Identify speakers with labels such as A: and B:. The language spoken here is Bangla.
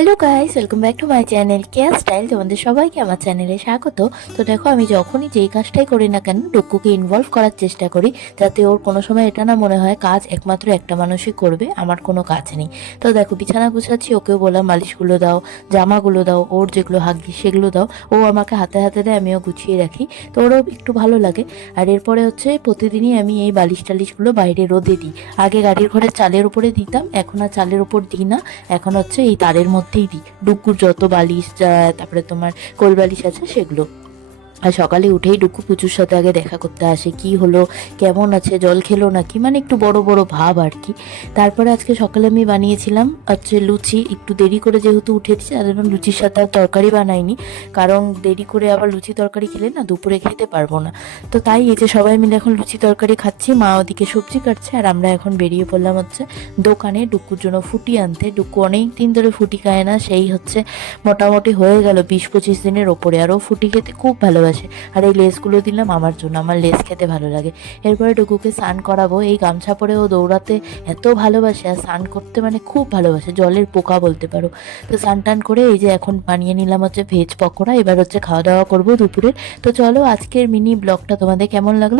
A: Hello guys welcome back to my channel Care Style তোমাদের সবাইকে আমার চ্যানেলে স্বাগত। তো দেখো, আমি যখনই যেই কাজটাই করি না কেন ডুক্কুকে ইনভলভ করার চেষ্টা করি, যাতে ওর কোনো সময় এটা না মনে হয় কাজ একমাত্র একটা মানুষই করবে, আমার কোনো কাজ নেই। তো দেখো, বিছানা গুছাচ্ছি, ওকেও বললাম, মালিশগুলো দাও, জামাগুলো দাও, ওর যেগুলো হাগি সেগুলো দাও, ও আমাকে হাতে হাতে দেয়, আমিও গুছিয়ে রাখি। তো ওরও একটু ভালো লাগে। আর এরপরে হচ্ছে, প্রতিদিনই আমি এই বালিশ টালিশগুলো বাইরে রোদে দিই। আগে গাড়ির ঘরে চালের উপরে দিতাম, এখন আর চালের উপর দিই না। এখন হচ্ছে এই তারের মধ্যেই দিই। ডুকুর যত বালিশ তারপরে তোমার কোল বালিশ আছে সেগুলো। আর সকালে উঠেই ডুকু পুচুর সাথে আগে দেখা করতে আসে, কি হলো, কেমন আছে, জল খেলো নাকি? মানে একটু বড় বড় ভাব আর কি। তারপরে আজকে সকালে আমি বানিয়েছিলাম হচ্ছে লুচি, একটু দেরি করে যেহেতু উঠেছি, আর জন্য লুচির সাথে আর তরকারি বানাইনি, কারণ দেরি করে আবার লুচি তরকারি খেলে না দুপুরে খেতে পারব না। তো তাই এই যে সবাই মিলে এখন লুচি তরকারি খাচ্ছি, মা ওদিকে সবজি কাটছে, আর আমরা এখন বেরিয়ে পড়লাম হচ্ছে দোকানে ডুকুর জন্য ফুটি আনতে। ডুকু অনেক দিন ধরে ফুটি খায় না, সেই হচ্ছে মোটামুটি হয়ে গেল বিশ পঁচিশ দিনের ওপরে আরও ফুটি খেতে খুব ভালোবাসে আর এই লেসগুলো দিলাম আমার জন্য, আমার লেস খেতে ভালো লাগে। এরপরে ডুকুকে স্নান করাবো, এই গামছা পরে ও দৌড়াতে এত ভালোবাসে, আর স্নান করতে মানে খুব ভালোবাসে, জলের পোকা বলতে পারো। তো স্নান টান করে এই যে এখন বানিয়ে নিলাম হচ্ছে ভেজ পকোড়া, এবার হচ্ছে খাওয়া দাওয়া করব দুপুরে তো চলো আজকের মিনি ব্লগটা তোমাদের কেমন লাগল?